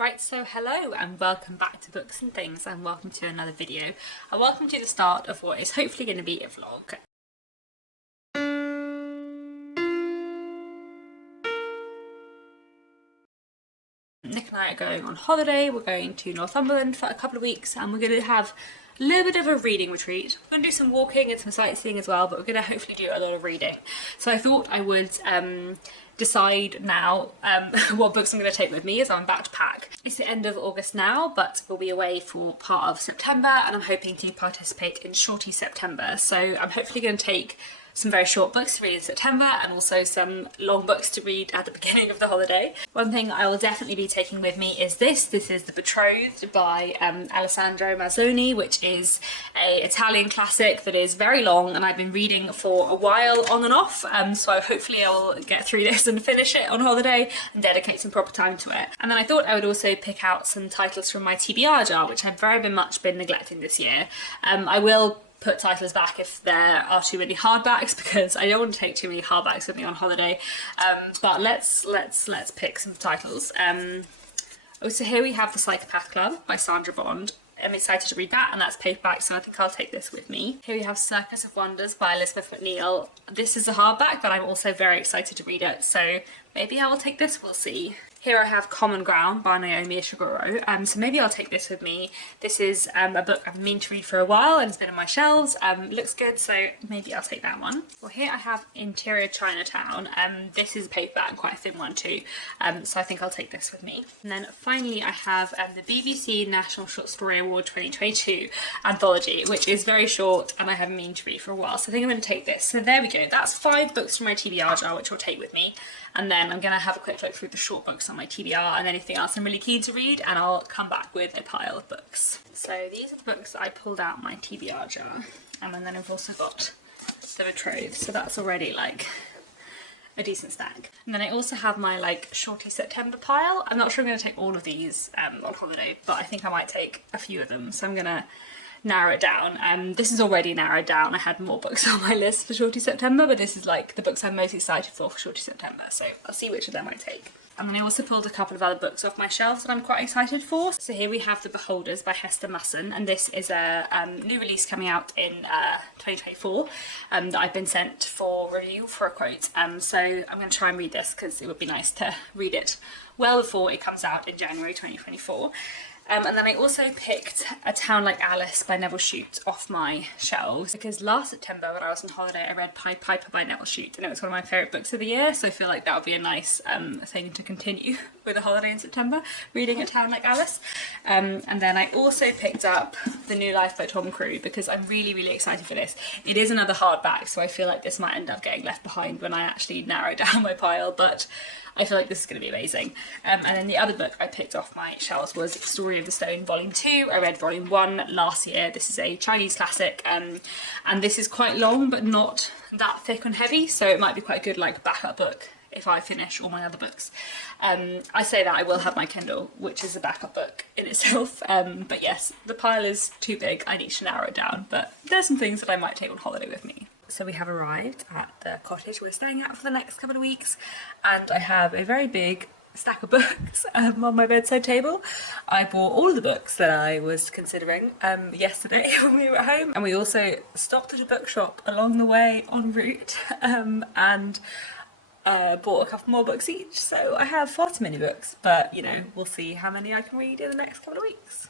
Right, so hello and welcome back to Books and Things, and welcome to another video, and welcome to the start of what is hopefully going to be a vlog. Nick and I are going on holiday. We're going to Northumberland for a couple of weeks, and we're going to have a little bit of a reading retreat. We're going to do some walking and some sightseeing as well, but we're going to hopefully do a lot of reading. So I thought I would decide now what books I'm going to take with me as I'm about to pack. It's the end of August now, but we'll be away for part of September, and I'm hoping to participate in Shorty September. So I'm hopefully going to take some very short books to read in September and also some long books to read at the beginning of the holiday. One thing I will definitely be taking with me is this. This is The Betrothed by Alessandro Manzoni, which is an Italian classic that is very long and I've been reading for a while on and off, so hopefully I'll get through this and finish it on holiday and dedicate some proper time to it. And then I thought I would also pick out some titles from my TBR jar, which I've very much been neglecting this year. I will put titles back if there are too many hardbacks, because I don't want to take too many hardbacks with me on holiday. But let's pick some titles. So here we have The Psychopath Club by Sandra Bond. I'm excited to read that, and that's paperback, so I think I'll take this with me. Here we have Circus of Wonders by Elizabeth McNeill. This is a hardback, but I'm also very excited to read it, so maybe I will take this, we'll see. Here I have Common Ground by Naomi Ishiguro, so maybe I'll take this with me. This is a book I've been meaning to read for a while and it's been on my shelves. Looks good, so maybe I'll take that one. Well, here I have Interior Chinatown. This is a paperback, quite a thin one too, so I think I'll take this with me. And then finally I have the BBC National Short Story Award 2022 anthology, which is very short and I haven't been to read for a while, so I think I'm going to take this. So there we go, that's 5 books from my TBR jar, which I'll take with me. And then I'm going to have a quick look through the short books on my TBR and anything else I'm really keen to read, and I'll come back with a pile of books. So these are the books I pulled out my TBR jar, and then I've also got The Betrothed, so that's already like a decent stack. And then I also have my like Shorty September pile. I'm not sure I'm going to take all of these on holiday, but I think I might take a few of them, so I'm going to narrow it down. This is already narrowed down. I had more books on my list for Shorty September, but this is like the books I'm most excited for Shorty September, so I'll see which of them I take. And then I also pulled a couple of other books off my shelves that I'm quite excited for. So here we have The Beholders by Hester Musson, and this is a new release coming out in 2024 that I've been sent for review for a quote. So I'm going to try and read this because it would be nice to read it well before it comes out in January 2024. And then I also picked A Town Like Alice by Neville Shute off my shelves, because last September when I was on holiday I read Pied Piper by Neville Shute, and it was one of my favourite books of the year, so I feel like that would be a nice thing to continue with a holiday in September, reading A Town Like Alice. And then I also picked up The New Life by Tom Crew, because I'm really excited for this. It is another hardback, so I feel like this might end up getting left behind when I actually narrow down my pile, but I feel like this is going to be amazing. And then the other book I picked off my shelves was Story of the Stone Volume 2. I read Volume 1 last year. This is a Chinese classic, and this is quite long but not that thick and heavy, so it might be quite a good like backup book if I finish all my other books. I say that I will have my Kindle, which is a backup book in itself, but yes, the pile is too big. I need to narrow it down, but there's some things that I might take on holiday with me. So we have arrived at the cottage we're staying at for the next couple of weeks, and I have a very big stack of books on my bedside table. I bought all of the books that I was considering yesterday when we were at home, and we also stopped at a bookshop along the way en route and bought a couple more books each. So I have far too many books, but you know, we'll see how many I can read in the next couple of weeks.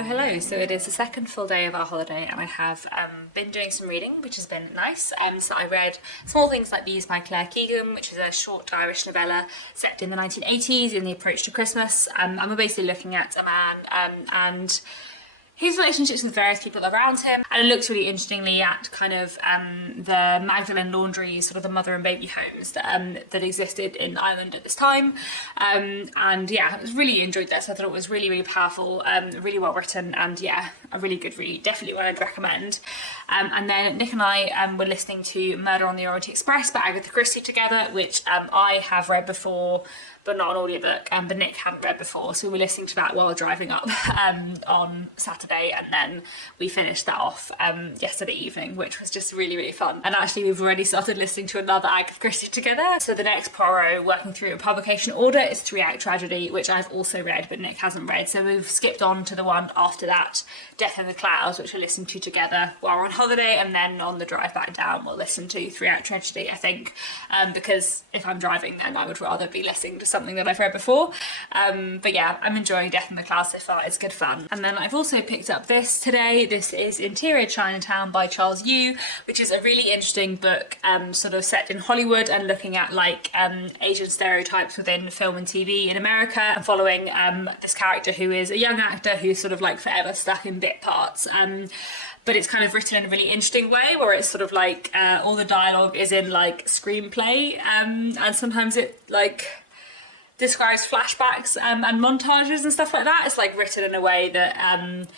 Hello, so it is the second full day of our holiday, and I have been doing some reading, which has been nice. So I read Small Things Like These by Claire Keegan, which is a short Irish novella set in the 1980s in the approach to Christmas. I'm basically looking at a man and his relationships with various people around him, and it looks really interestingly at kind of the Magdalen Laundry, sort of the mother and baby homes that existed in Ireland at this time. And yeah, I really enjoyed this. I thought it was really, really powerful, really well written, and yeah, a really good read. Definitely one I'd recommend. And then Nick and I were listening to Murder on the Orient Express by Agatha Christie together, which I have read before, but not an audiobook, but Nick hadn't read before, so we were listening to that while driving up on Saturday, and then we finished that off yesterday evening, which was just really, really fun. And actually we've already started listening to another Agatha Christie together. So the next Poirot working through a publication order is 3-Act Tragedy, which I've also read, but Nick hasn't read, so we've skipped on to the one after that, Death in the Clouds, which we listened to together while we're on holiday, and then on the drive back down we'll listen to 3-Act Tragedy, I think, because if I'm driving then I would rather be listening to something that I've read before. But yeah, I'm enjoying Death in the Clouds so far. It's good fun. And then I've also picked up this today. This is Interior Chinatown by Charles Yu, which is a really interesting book, sort of set in Hollywood and looking at like Asian stereotypes within film and TV in America, and following this character who is a young actor who's sort of like forever stuck in bit parts. But it's kind of written in a really interesting way where it's sort of like all the dialogue is in like screenplay, and sometimes it like describes flashbacks and montages and stuff like that. It's like written in a way that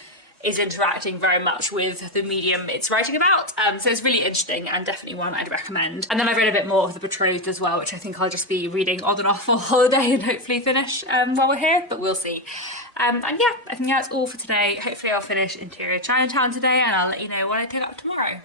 is interacting very much with the medium it's writing about. So it's really interesting and definitely one I'd recommend. And then I've read a bit more of The Betrothed as well, which I think I'll just be reading on and off for holiday and hopefully finish while we're here, but we'll see. And yeah, I think that's all for today. Hopefully I'll finish Interior Chinatown today and I'll let you know what I pick up tomorrow.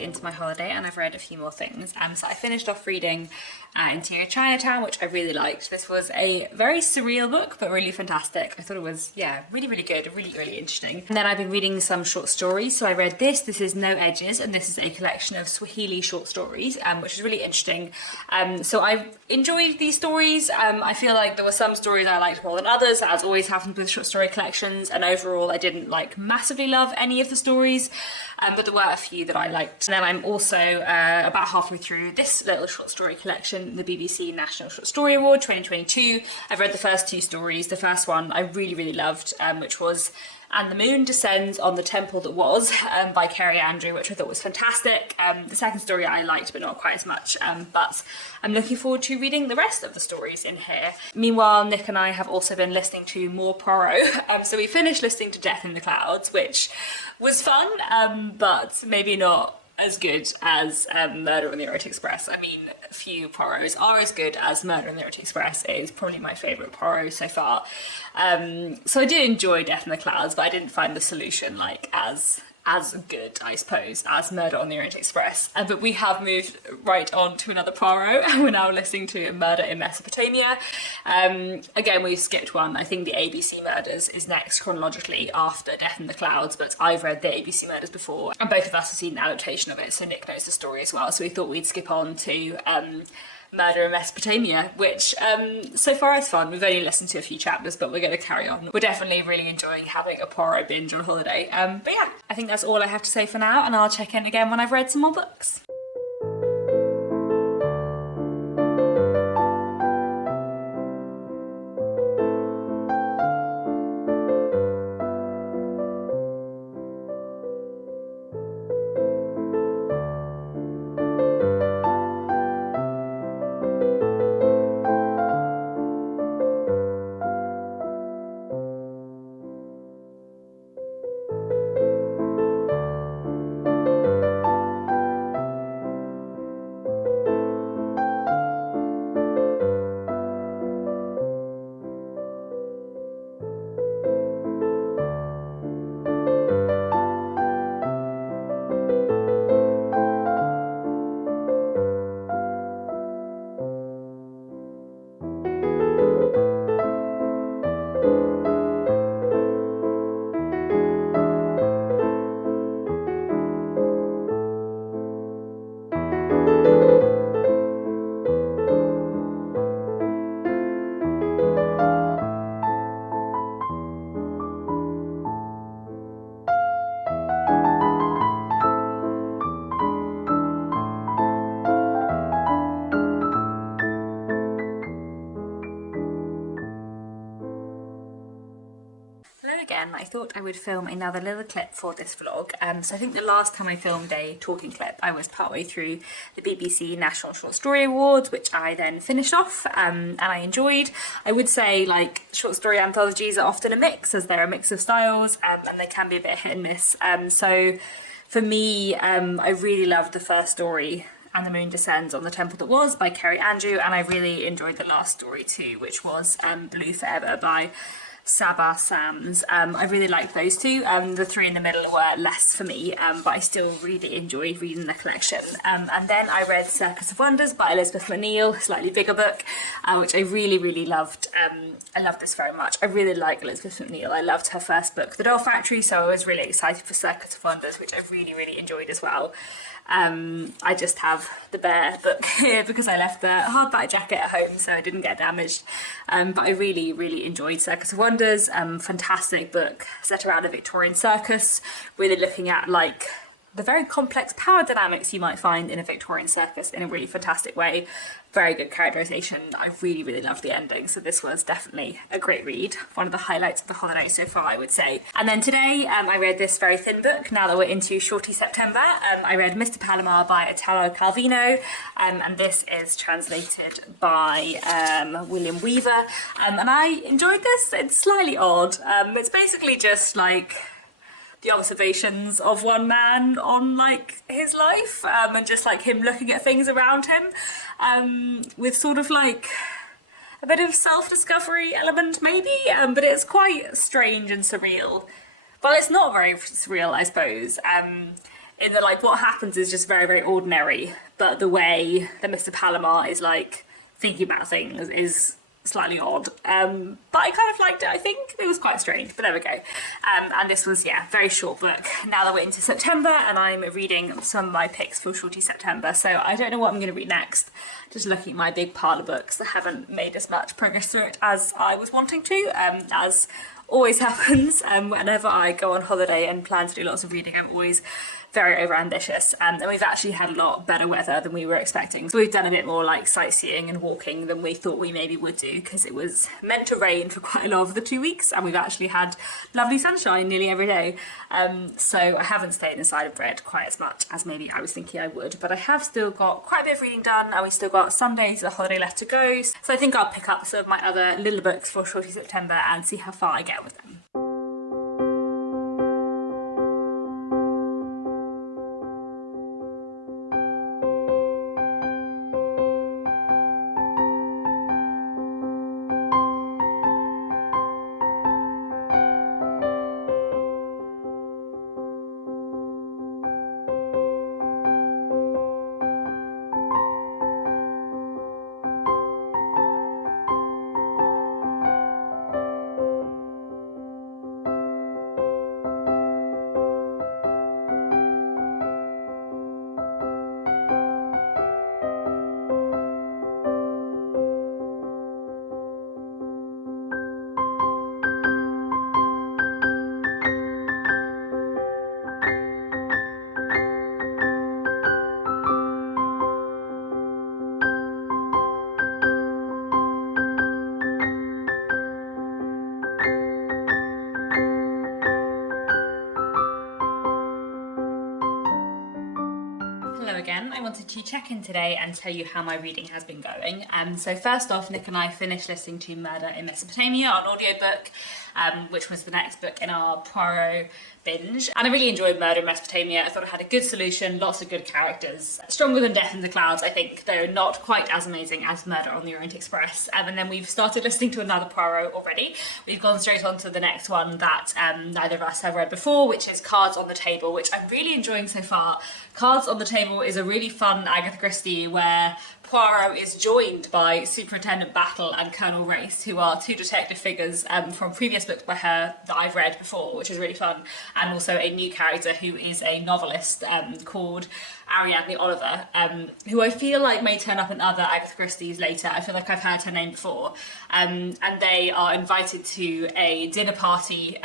Into my holiday and I've read a few more things. So I finished off reading Interior Chinatown, which I really liked. This was a very surreal book, but really fantastic. I thought it was, yeah, really, really good, really, really interesting. And then I've been reading some short stories. So I read this. This is No Edges, and this is a collection of Swahili short stories, which is really interesting. So I enjoyed these stories. I feel like there were some stories I liked more than others, as always happens with short story collections. And overall, I didn't like massively love any of the stories, but there were a few that I liked. And then I'm also about halfway through this little short story collection, the BBC National Short Story Award 2022. I've read the first two stories. The first one I really, really loved, which was And the Moon Descends on the Temple That Was by Kerry Andrew, which I thought was fantastic. The second story I liked, but not quite as much. But I'm looking forward to reading the rest of the stories in here. Meanwhile, Nick and I have also been listening to more Poirot. So we finished listening to Death in the Clouds, which was fun, but maybe not as good as Murder on the Orient Express. I mean, few Poirots are as good as Murder on the Orient Express. It is probably my favourite Poirot so far. So I did enjoy Death in the Clouds, but I didn't find the solution like as good, I suppose, as Murder on the Orient Express. But we have moved right on to another Poirot. We're now listening to Murder in Mesopotamia. Again, we've skipped one. I think the ABC Murders is next chronologically after Death in the Clouds, but I've read the ABC Murders before, and both of us have seen an adaptation of it, so Nick knows the story as well. So we thought we'd skip on to Murder in Mesopotamia, which so far is fun. We've only listened to a few chapters, but we're going to carry on. We're definitely really enjoying having a Poirot binge on holiday. But yeah, I think that's all I have to say for now, and I'll check in again when I've read some more books. again. I thought I would film another little clip for this vlog. So I think the last time I filmed a talking clip, I was partway through the BBC National Short Story Awards, which I then finished off, and I enjoyed. I would say, like, short story anthologies are often a mix, as they're a mix of styles, and they can be a bit hit and miss. So for me, I really loved the first story, And the Moon Descends on the Temple That Was by Kerry Andrew, and I really enjoyed the last story too, which was Blue Forever by Sabah Sams. I really liked those two. The three in the middle were less for me, but I still really enjoyed reading the collection. And then I read Circus of Wonders by Elizabeth McNeill, a slightly bigger book, which I really loved. I loved this very much. I really like Elizabeth McNeill. I loved her first book, The Doll Factory, so I was really excited for Circus of Wonders, which I really enjoyed as well. I just have the Bear book here because I left the hardback jacket at home, so it didn't get damaged. But I really enjoyed Secrets of Wonders. Fantastic book set around a Victorian circus, really looking at like the very complex power dynamics you might find in a Victorian circus in a really fantastic way. Very good characterization. I really loved the ending, so this was definitely a great read. One of the highlights of the holiday so far, I would say. And then today I read this very thin book, now that we're into Shorty September. I read Mr. Palomar by Italo Calvino, and this is translated by William Weaver. And I enjoyed this. It's slightly odd. It's basically just like the observations of one man on like his life, and just like him looking at things around him, with sort of like a bit of self-discovery element maybe, but it's quite strange and surreal. Well, it's not very surreal, I suppose, in that like what happens is just very ordinary, but the way that Mr. Palomar is like thinking about things is slightly odd, but I kind of liked it. I think it was quite strange, but there we go. And this was, yeah, very short book. Now that we're into September, and I'm reading some of my picks for Shorty September, so I don't know what I'm going to read next. Just looking at my big pile of books, I haven't made as much progress through it as I was wanting to, as always happens. Whenever I go on holiday and plan to do lots of reading, I'm always very overambitious, and we've actually had a lot better weather than we were expecting, so we've done a bit more like sightseeing and walking than we thought we maybe would do, because it was meant to rain for quite a lot of the 2 weeks, and we've actually had lovely sunshine nearly every day. So I haven't stayed inside and read quite as much as maybe I was thinking I would, but I have still got quite a bit of reading done, and we still got some days of the holiday left to go, so I think I'll pick up some of my other little books for Shorty September and see how far I get with them. Again, I wanted to check in today and tell you how my reading has been going. So first off, Nick and I finished listening to Murder in Mesopotamia on audiobook, which was the next book in our Poirot binge. And I really enjoyed Murder in Mesopotamia. I thought it had a good solution, lots of good characters. Stronger than Death in the Clouds, I think, though not quite as amazing as Murder on the Orient Express. And then we've started listening to another Poirot already. We've gone straight on to the next one that neither of us have read before, which is Cards on the Table, which I'm really enjoying so far. Cards on the Table is a really fun Agatha Christie where Poirot is joined by Superintendent Battle and Colonel Race, who are two detective figures from previous books by her that I've read before, which is really fun, and also a new character who is a novelist called Ariadne Oliver, who I feel like may turn up in other Agatha Christie's later. I feel like I've heard her name before, and they are invited to a dinner party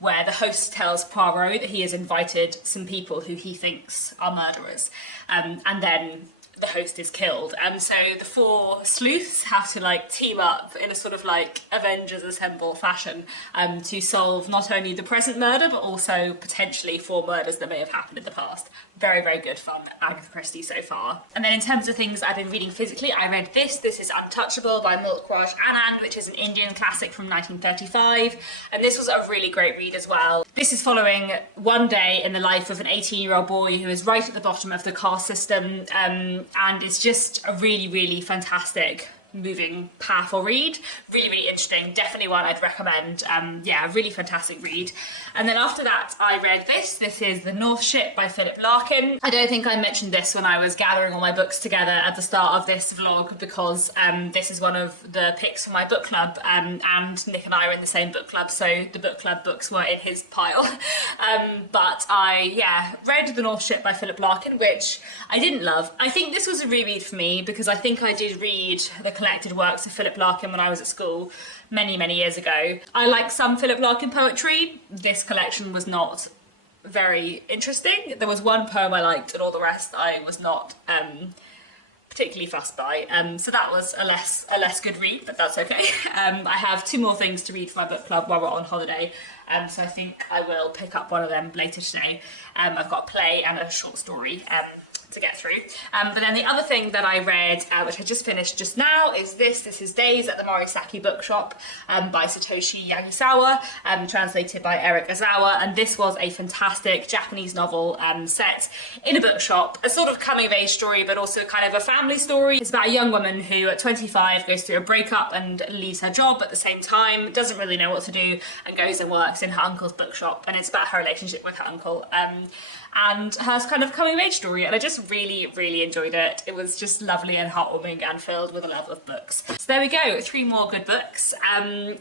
where the host tells Poirot that he has invited some people who he thinks are murderers, and then the host is killed. And so the 4 sleuths have to like team up in a sort of like Avengers Assemble fashion to solve not only the present murder, but also potentially 4 murders that may have happened in the past. Very, very good fun Agatha Christie so far. And then in terms of things I've been reading physically, I read this. This is Untouchable by Mulkraj Anand, which is an Indian classic from 1935. And this was a really great read as well. This is following one day in the life of an 18-year-old boy who is right at the bottom of the caste system, and it's just a really, really fantastic, moving, powerful read. Really, really interesting. Definitely one I'd recommend. Yeah, a really fantastic read. And then after that, I read this. This is The North Ship by Philip Larkin. I don't think I mentioned this when I was gathering all my books together at the start of this vlog, because this is one of the picks for my book club, and Nick and I are in the same book club, so the book club books were in his pile. But I, read The North Ship by Philip Larkin, which I didn't love. I think this was a reread for me, because I think I did read the collected works of Philip Larkin when I was at school many years ago. I like some Philip Larkin poetry. This collection was not very interesting. There was one poem I liked, and all the rest I was not particularly fussed by. So that was a less good read, but that's okay. I have 2 more things to read for my book club while we're on holiday, so I think I will pick up one of them later today. I've got a play and a short story to get through. But then the other thing that I read, which I just finished just now, is this. This is Days at the Morisaki Bookshop by Satoshi Yagisawa, translated by Eric Azawa. And this was a fantastic Japanese novel set in a bookshop, a sort of coming-of-age story, but also kind of a family story. It's about a young woman who at 25 goes through a breakup and leaves her job at the same time, doesn't really know what to do, and goes and works in her uncle's bookshop. And it's about her relationship with her uncle. And her kind of coming-of-age story, and I just really enjoyed it. It was just lovely and heartwarming and filled with a love of books. So there we go, 3 more good books.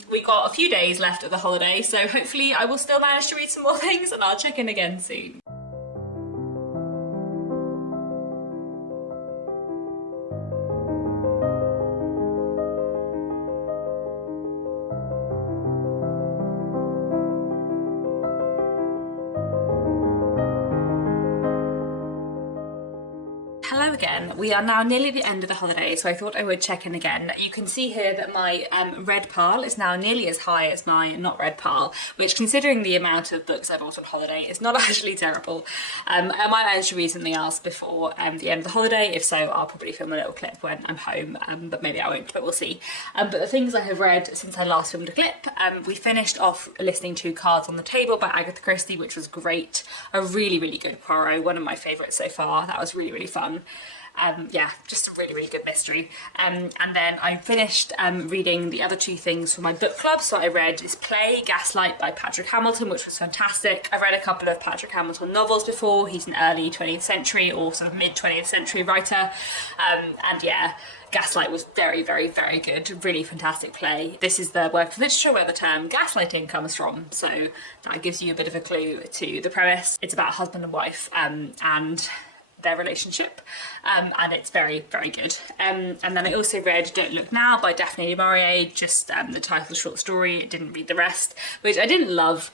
We got a few days left of the holiday, so hopefully I will still manage to read some more things, and I'll check in again soon. Hello again. We are now nearly the end of the holiday, so I thought I would check in again. You can see here that my read pile is now nearly as high as my not read pile, which, considering the amount of books I bought on holiday, is not actually terrible. I might manage to read something else before the end of the holiday. If so, I'll probably film a little clip when I'm home, but maybe I won't, but we'll see. But the things I have read since I last filmed a clip, we finished off listening to Cards on the Table by Agatha Christie, which was great. A really good Poirot, one of my favourites so far. That was really fun. Yeah, just a really good mystery. And then I finished reading the other 2 things for my book club. So I read this play, Gaslight by Patrick Hamilton, which was fantastic. I've read a couple of Patrick Hamilton novels before. He's an early 20th century or sort of mid 20th century writer. And yeah, Gaslight was very good. Really fantastic play. This is the work of literature where the term gaslighting comes from, so that gives you a bit of a clue to the premise. It's about husband and wife and their relationship, and it's very good. And then I also read Don't Look Now by Daphne du Maurier, just the title short story. Didn't read the rest, which I didn't love.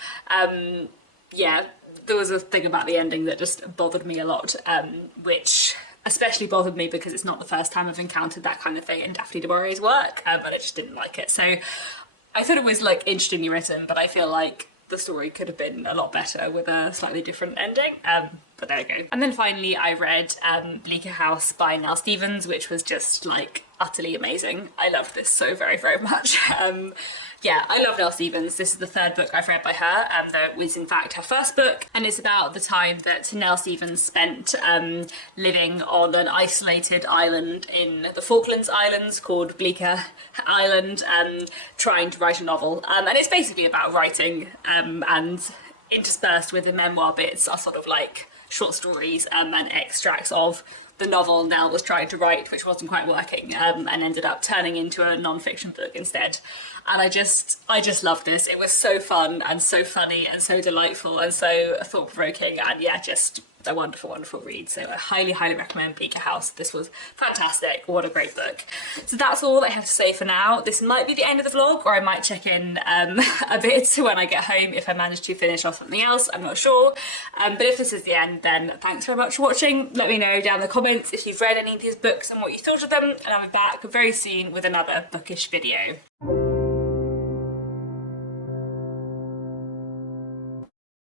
Yeah, there was a thing about the ending that just bothered me a lot, which especially bothered me because it's not the first time I've encountered that kind of thing in Daphne du Maurier's work, but I just didn't like it. So I thought it was like interestingly written, but I feel like the story could have been a lot better with a slightly different ending. But there we go. And then finally I read Bleaker House by Nell Stevens, which was just like utterly amazing. I loved this so very much. Yeah, I love Nell Stevens. This is the 3rd book I've read by her, though it was in fact her first book, and it's about the time that Nell Stevens spent living on an isolated island in the Falklands Islands called Bleaker Island, trying to write a novel. And it's basically about writing, and interspersed with the memoir bits are sort of like short stories and extracts of the novel Nell was trying to write, which wasn't quite working, and ended up turning into a non-fiction book instead. And I just loved this. It was so fun and so funny and so delightful and so thought-provoking, and yeah, just a wonderful, wonderful read. So I highly, highly recommend Bleaker House. This was fantastic. What a great book. So that's all I have to say for now. This might be the end of the vlog, or I might check in a bit when I get home if I manage to finish off something else. I'm not sure. But if this is the end, then thanks very much for watching. Let me know down in the comments if you've read any of these books and what you thought of them, and I'll be back very soon with another bookish video.